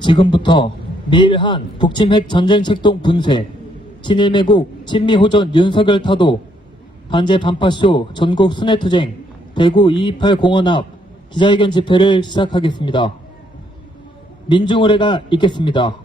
지금부터 미일한 북침핵 전쟁책동 분쇄, 친일매국 친미호전 윤석열 타도, 반제 반파쇼 전국 순회투쟁, 대구 228 공원 앞 기자회견 집회를 시작하겠습니다. 민중의례가 있겠습니다.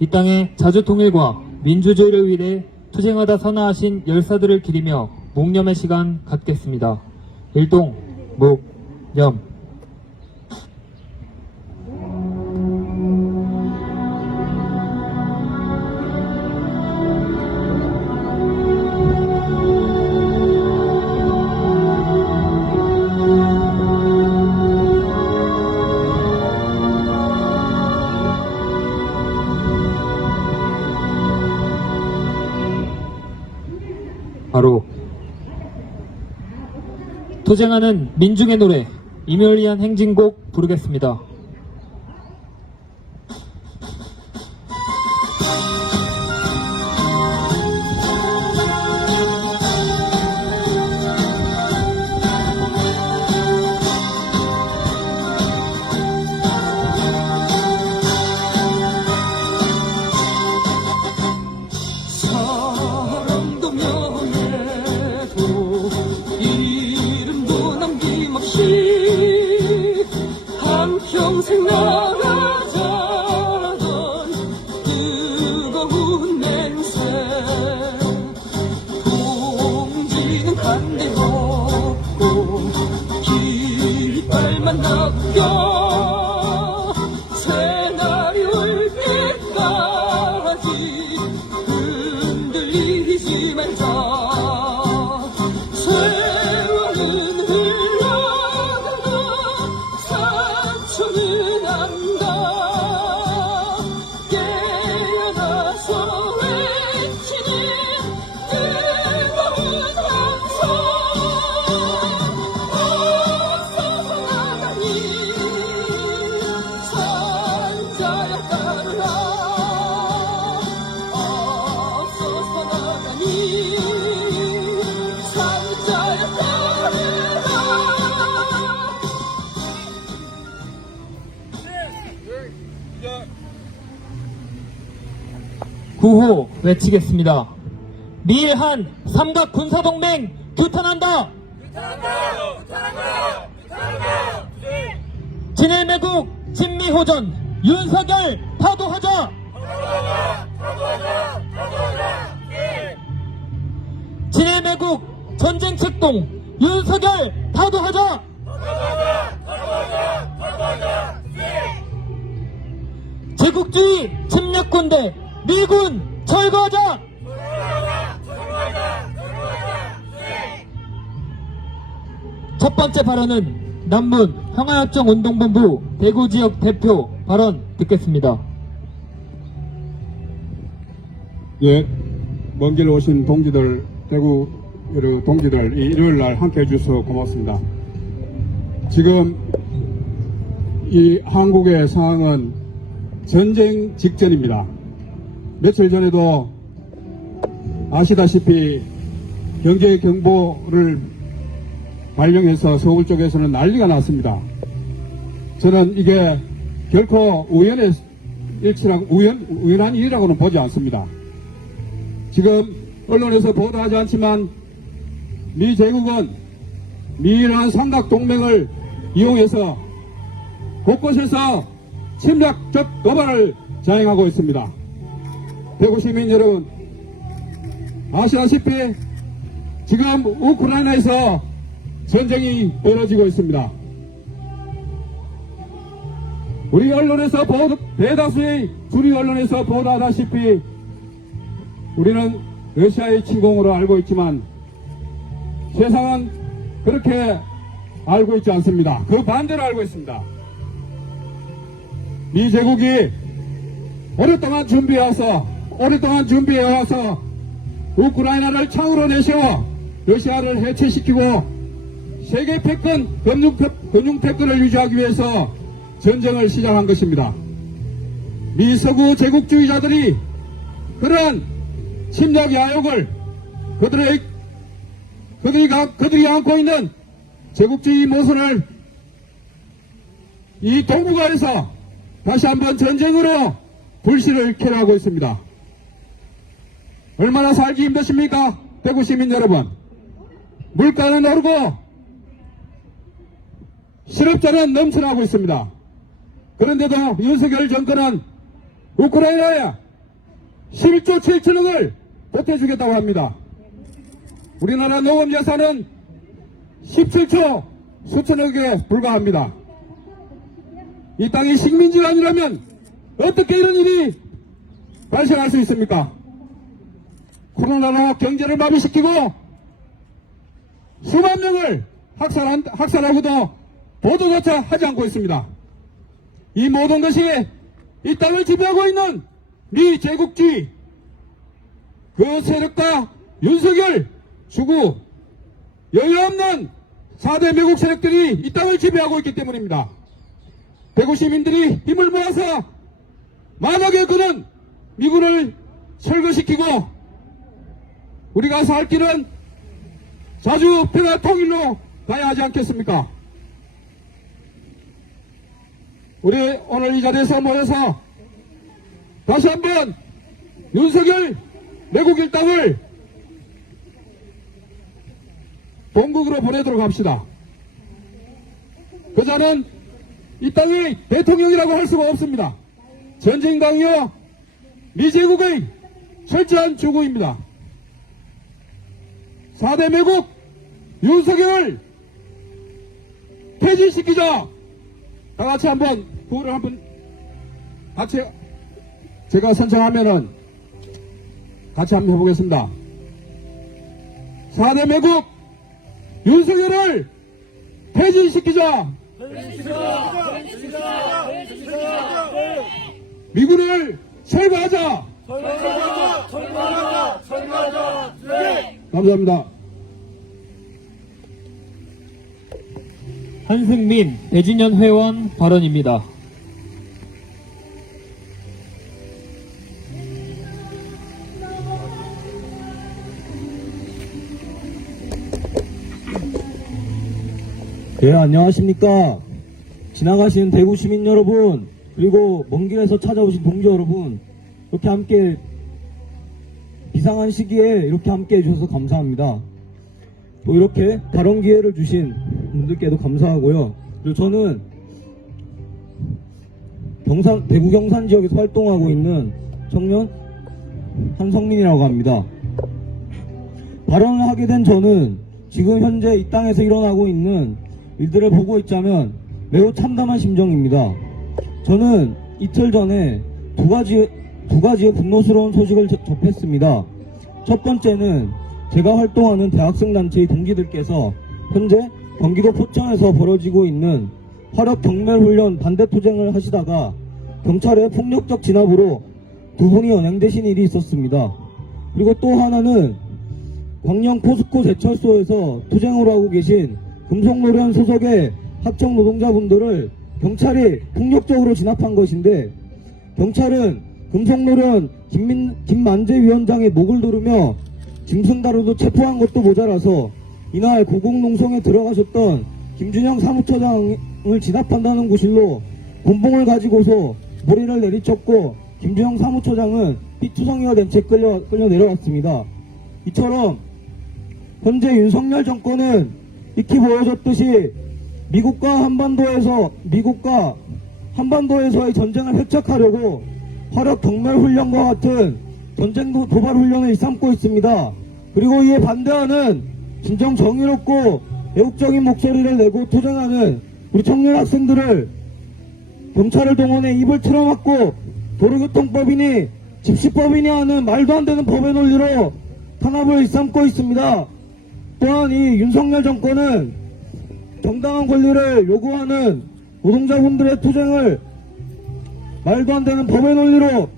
이 땅의 자주통일과 민주주의를 위해 투쟁하다 선화하신 열사들을 기리며 묵념의 시간 갖겠습니다. 일동 묵념. 바로 투쟁하는 민중의 노래 임을 위한 행진곡 부르겠습니다. 평생 나가자던 뜨거운 냄새, 공지는 한데 없고 깃발만 남겨 새날이 올 때까지 흔들리지 말자. 세월은 흘러가고 삼촌은 안가. 깨어나서 외치는 뜨거운 함성. 없어서 나가니 산자야 따르라. 없어서 나가니 산자야 따르라. 구호 외치겠습니다. 미일한 삼각 군사동맹 규탄한다. 친일매국 친미호전 윤석열 타도하자. 친일매국 전쟁책동 윤석열 타도하자. 제국주의 침략군대 미군 철거하자. 첫 번째 발언은 남문 평화협정운동본부 대구지역 대표 발언 듣겠습니다. 예, 먼 길 오신 동지들, 대구 여러 동지들, 이 일요일날 함께 해주셔서 고맙습니다. 지금 이 한국의 상황은 전쟁 직전입니다. 며칠 전에도 아시다시피 경제경보를 발령해서 서울 쪽에서는 난리가 났습니다. 저는 이게 결코 우연한 일이라고는 보지 않습니다. 지금 언론에서 보도하지 않지만 미 제국은 미일한 삼각동맹을 이용해서 곳곳에서 침략적 도발을 자행하고 있습니다. 대구 시민 여러분, 아시다시피 지금 우크라이나에서 전쟁이 벌어지고 있습니다. 우리 언론에서 대다수의 주류 언론에서 보도하다시피 우리는 러시아의 침공으로 알고 있지만 세상은 그렇게 알고 있지 않습니다. 그 반대로 알고 있습니다. 미 제국이 오랫동안 준비해와서 우크라이나를 창으로 내세워 러시아를 해체시키고 세계 패권, 금융 패권을 유지하기 위해서 전쟁을 시작한 것입니다. 미 서구 제국주의자들이 그런 침략 야욕을 그들이 안고 있는 제국주의 모선을 이 동북아에서 다시 한번 전쟁으로 불씨를 켜려하고 있습니다. 얼마나 살기 힘드십니까? 대구 시민 여러분. 물가는 오르고 실업자는 넘쳐나고 있습니다. 그런데도 윤석열 정권은 우크라이나에 11조 7천억을 보태주겠다고 합니다. 우리나라 농업 예산은 17조 수천억에 불과합니다. 이 땅이 식민지가 아니라면 어떻게 이런 일이 발생할 수 있습니까? 코로나로 경제를 마비시키고 수만 명을 학살하고도 보도조차 하지 않고 있습니다. 이 모든 것이 이 땅을 지배하고 있는 미 제국주의 그 세력과 윤석열 주구 여유 없는 4대 매국 세력들이 이 땅을 지배하고 있기 때문입니다. 대구 시민들이 힘을 모아서 만약에 그는 미군을 철거시키고 우리가 살 길은 자주 평화 통일로 가야 하지 않겠습니까? 우리 오늘 이 자리에서 모여서 다시 한번 윤석열 매국 일당을 본국으로 보내도록 합시다. 그자는 이 땅의 대통령이라고 할 수가 없습니다. 전쟁당이요 미제국의 철저한 주구입니다. 4대 매국 윤석열을 폐지시키자. 다같이 한번 구호를 한번 같이 제가 선창하면은 같이 한번 해보겠습니다. 4대 매국 윤석열을 폐지시키자. 미군을 철거하자. 감사합니다. 한승민 대진현 회원 발언입니다. 네, 안녕하십니까. 지나가시는 대구 시민 여러분, 그리고 먼 길에서 찾아오신 동지 여러분, 이렇게 함께 비상한 시기에 이렇게 함께 해주셔서 감사합니다. 또 이렇게 발언 기회를 주신 분들께도 감사하고요. 그리고 저는 대구 경산 지역에서 활동하고 있는 청년 한성민이라고 합니다. 발언을 하게 된 저는 지금 현재 이 땅에서 일어나고 있는 일들을 보고 있자면 매우 참담한 심정입니다. 저는 이틀 전에 두 가지의 분노스러운 소식을 접했습니다. 첫 번째는 제가 활동하는 대학생 단체의 동기들께서 현재 경기도 포천에서 벌어지고 있는 화력 경멸훈련 반대 투쟁을 하시다가 경찰의 폭력적 진압으로 두 분이 연행되신 일이 있었습니다. 그리고 또 하나는 광명 포스코 제철소에서 투쟁을 하고 계신 금속노련 소속의 합청 노동자분들을 경찰이 폭력적으로 진압한 것인데, 경찰은 금속노련 김만재 위원장의 목을 두르며 짐승다루도 체포한 것도 모자라서 이날 고공농성에 들어가셨던 김준영 사무처장을 진압한다는 구실로 곤봉을 가지고서 머리를 내리쳤고, 김준영 사무처장은 삐투성이가 된 채 끌려 내려왔습니다. 이처럼 현재 윤석열 정권은 익히 보여줬듯이 미국과 한반도에서의 전쟁을 회착하려고 화력 경멸훈련과 같은 전쟁 도발 훈련을 일삼고 있습니다. 그리고 이에 반대하는 진정 정의롭고 애국적인 목소리를 내고 투쟁하는 우리 청년 학생들을 경찰을 동원해 입을 틀어막고 도로교통법이니 집시법이니 하는 말도 안 되는 법의 논리로 탄압을 일삼고 있습니다. 또한 이 윤석열 정권은 정당한 권리를 요구하는 노동자분들의 투쟁을 말도 안 되는 법의 논리로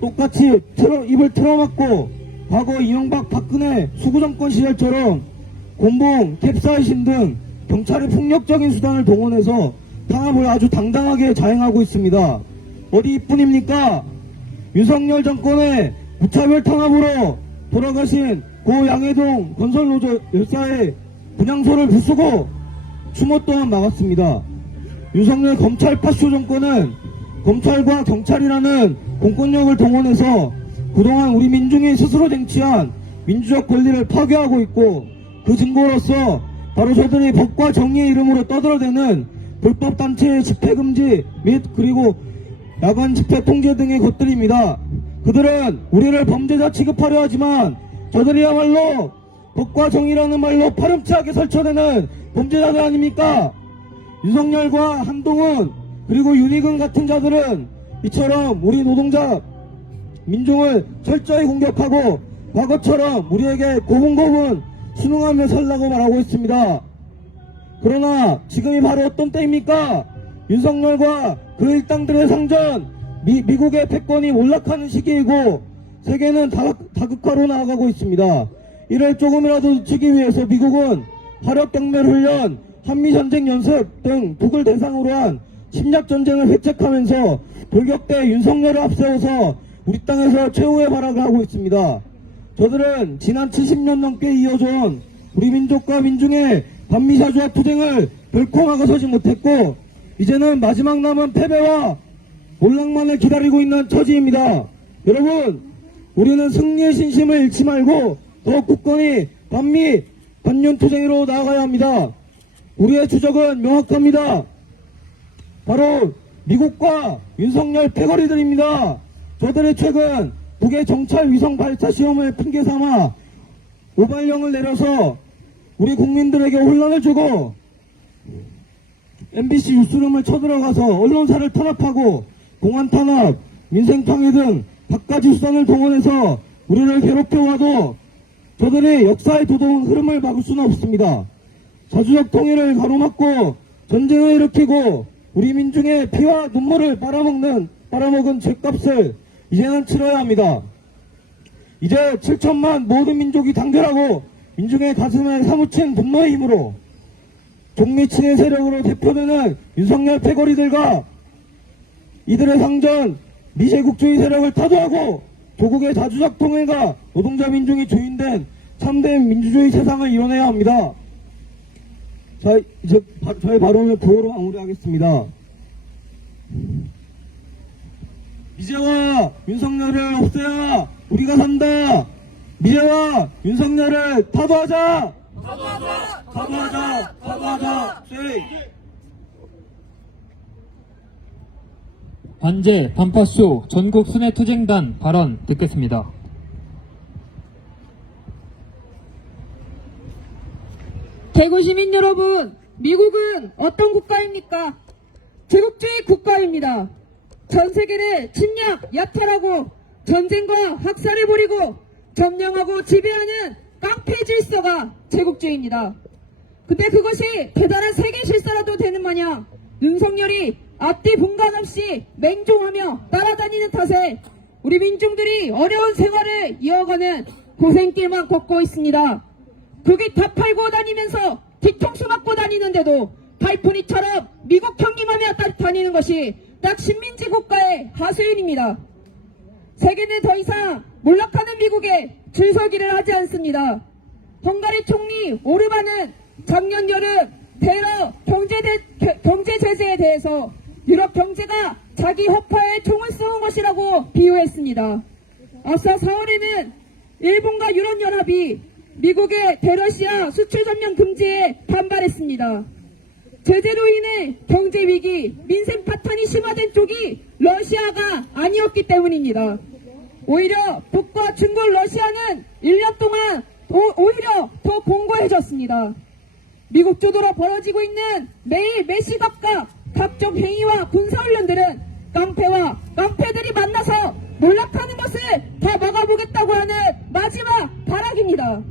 똑같이 입을 틀어막고, 과거 이명박 박근혜 수구정권 시절처럼 곤봉, 캡사이신 등 경찰의 폭력적인 수단을 동원해서 탄압을 아주 당당하게 자행하고 있습니다. 어디 이뿐입니까? 윤석열 정권의 무차별 탄압으로 돌아가신 고 양해동 건설노조 열사의 분향소를 부수고 추모 또한 막았습니다. 윤석열 검찰 파쇼 정권은 검찰과 경찰이라는 공권력을 동원해서 그동안 우리 민중이 스스로 쟁취한 민주적 권리를 파괴하고 있고, 그 증거로서 바로 저들이 법과 정의의 이름으로 떠들어대는 불법 단체의 집회 금지 및 그리고 야간 집회 통제 등의 것들입니다. 그들은 우리를 범죄자 취급하려 하지만 저들이야말로 법과 정의라는 말로 파렴치하게 설쳐내는 범죄자들 아닙니까? 윤석열과 한동훈 그리고 윤희근 같은 자들은 이처럼 우리 노동자 민중을 철저히 공격하고 과거처럼 우리에게 고분고분 순응하며 살라고 말하고 있습니다. 그러나 지금이 바로 어떤 때입니까? 윤석열과 그 일당들의 상전, 미국의 패권이 몰락하는 시기이고 세계는 다극화로 나아가고 있습니다. 이를 조금이라도 늦추기 위해서 미국은 화력경멸훈련, 한미전쟁 연습 등 북을 대상으로 한 침략전쟁을 회책하면서 돌격대 윤석열을 앞세워서 우리 땅에서 최후의 발악을 하고 있습니다. 저들은 지난 70년 넘게 이어져온 우리 민족과 민중의 반미사주와 투쟁을 결코 막아서지 못했고 이제는 마지막 남은 패배와 몰락만을 기다리고 있는 처지입니다. 여러분, 우리는 승리의 신심을 잃지 말고 더욱 굳건히 반미 반윤 투쟁으로 나아가야 합니다. 우리의 주적은 명확합니다. 바로 미국과 윤석열 패거리들입니다. 저들의 최근 북의 정찰 위성 발사 시험을 핑계 삼아 오발령을 내려서 우리 국민들에게 혼란을 주고 MBC 뉴스룸을 쳐들어가서 언론사를 탄압하고 공안 탄압, 민생 방해 등 갖가지 수단을 동원해서 우리를 괴롭혀와도 저들이 역사의 도덕 흐름을 막을 수는 없습니다. 자주적 통일을 가로막고 전쟁을 일으키고 우리 민중의 피와 눈물을 빨아먹은 죄값을 이제는 치러야 합니다. 이제 7천만 모든 민족이 단결하고 민중의 가슴에 사무친 분노의 힘으로 종미친의 세력으로 대표되는 윤석열 패거리들과 이들의 상전 미제국주의 세력을 타도하고 조국의 자주적 통일과 노동자 민중이 주인된 참된 민주주의 세상을 이뤄내야 합니다. 자, 이제 저의 발언을 구호로 마무리하겠습니다. 미제와 윤석열을 없애야 우리가 산다. 미제와 윤석열을 타도하자. 타도하자. 반제 반파쇼 전국 순회투쟁단 발언 듣겠습니다. 대구 시민 여러분, 미국은 어떤 국가입니까? 제국주의 국가입니다. 전 세계를 침략, 약탈하고 전쟁과 학살을 벌이고 점령하고 지배하는 깡패 질서가 제국주의입니다. 근데 그것이 대단한 세계 실사라도 되는 마냥 윤석열이 앞뒤 분간 없이 맹종하며 따라다니는 탓에 우리 민중들이 어려운 생활을 이어가는 고생길만 걷고 있습니다. 그게 다 팔고 다니면서 뒤통수 맞고 다니는데도 발푼이처럼 미국 형님하며 다니는 것이 딱 식민지 국가의 하수인입니다. 세계는 더 이상 몰락하는 미국에 줄서기를 하지 않습니다. 헝가리 총리 오르반은 작년 여름 테러 경제 제재에 대해서 유럽 경제가 자기 허파에 총을 쏘는 것이라고 비유했습니다. 앞서 4월에는 일본과 유럽연합이 미국의 대러시아 수출 점령 금지에 반발했습니다. 제재로 인해 경제 위기, 민생 파탄이 심화된 쪽이 러시아가 아니었기 때문입니다. 오히려 북과 중국, 러시아는 1년 동안 오히려 더 공고해졌습니다. 미국 주도로 벌어지고 있는 매일 매시각각 각종 행위와 군사훈련들은 깡패와 깡패들이 만나서 몰락하는 것을 다 막아보겠다고 하는 마지막 발악입니다.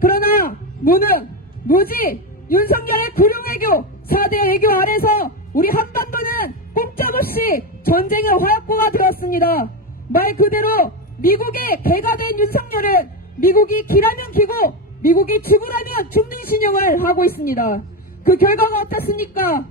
그러나 무능, 무지, 윤석열의 구룡외교, 4대 외교 아래서 우리 한반도는 꼼짝없이 전쟁의 화약고가 되었습니다. 말 그대로 미국의 개가 된 윤석열은 미국이 기라면 기고 미국이 죽으라면 죽는 신용을 하고 있습니다. 그 결과가 어떻습니까?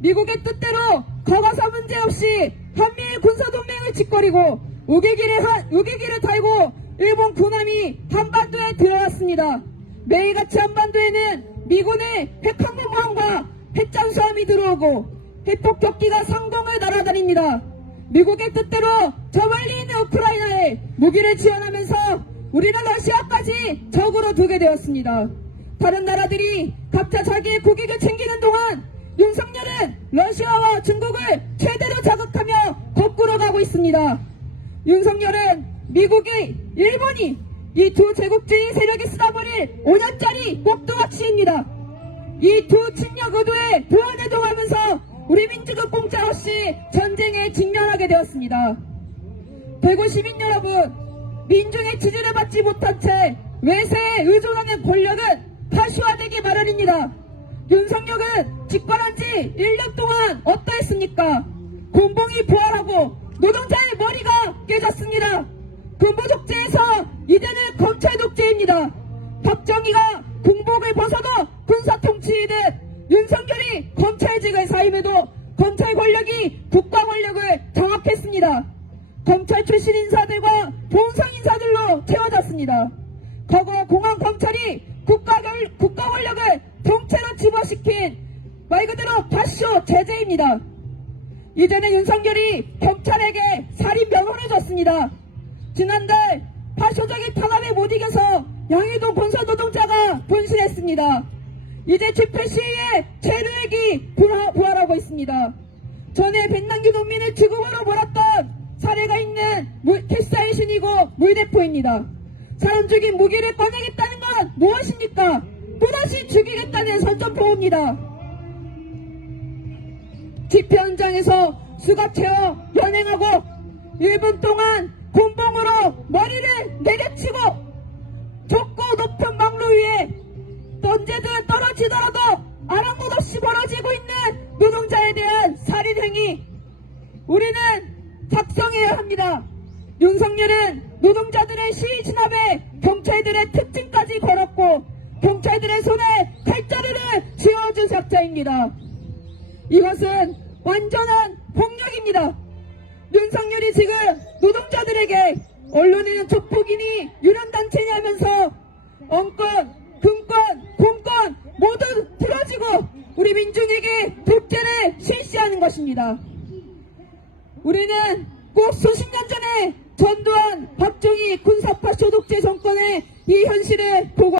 미국의 뜻대로 과거사 문제 없이 한미일 군사동맹을 짓거리고 우기기를 달고 일본 군함이 한반도에 들어왔습니다. 매일같이 한반도에는 미군의 핵항공모함과 핵잠수함이 들어오고 핵폭격기가 상공을 날아다닙니다. 미국의 뜻대로 저 멀리 있는 우크라이나에 무기를 지원하면서 우리는 러시아까지 적으로 두게 되었습니다. 다른 나라들이 각자 자기의 국익을 챙기는 동안 윤석열은 러시아와 중국을 최대로 자극하며 거꾸로 가고 있습니다. 윤석열은 미국이, 일본이 이 두 제국주의 세력이 쓰다버릴 5년짜리 꼭두각시입니다. 이 두 침략 의도에 부안해동하면서 우리 민족은 공짜없이 전쟁에 직면하게 되었습니다. 대구 시민 여러분, 민중의 지지를 받지 못한 채 외세에 의존하는 권력은 파쇼화되기 마련입니다. 윤석열은 집권한 지 1년 동안 어떠했습니까? 공봉이 부활하고 노동자의 머리가 깨졌습니다. 군부 독재에서 이제는 검찰 독재입니다. 박정희가 군복을 벗어도 군사 통치이듯 윤석열이 검찰직을 사임해도 검찰 권력이 국가 권력을 장악했습니다. 검찰 출신 인사들과 본성 인사들로 채워졌습니다. 과거 공안 검찰이 국가 권력을 통째로 집어시킨 말 그대로 파쇼 제재입니다. 이제는 윤석열이 검찰에게 살인 명령을 줬습니다. 지난달 파쇼적인 탄압에 못 이겨서 양해동 건설 노동자가 분실했습니다. 이제 집회 시위에 최루액이 부활하고 있습니다. 전에 백남기 농민을 지구보로 몰았던 사례가 있는 캐사의 신이고 물대포입니다. 사람 죽인 무기를 꺼내겠다는 건 무엇입니까? 또다시 죽이겠다는 선전포고입니다. 집회 현장에서 수갑 채워 연행하고 1분 동안 곤봉으로 머리를 내려치고 좁고 높은 막루 위에 언제든 떨어지더라도 아랑곳 없이 벌어지고 있는 노동자에 대한 살인행위, 우리는 작성해야 합니다. 윤석열은 노동자들의 시위 진압에 경찰들의 특징까지 걸었고 경찰들의 손에 칼자루를 쥐어준 작자입니다. 이것은 완전한 폭력입니다. 윤석열이 지금 노동자들에게 언론에는 족보기니 유령단체냐면서 언권, 금권, 공권 모두 틀어지고 우리 민중에게 독재를 실시하는 것입니다. 우리는 꼭 수십 년 전에 전두환, 박정희 군사파쇼 독재 정권의 이 현실을 보고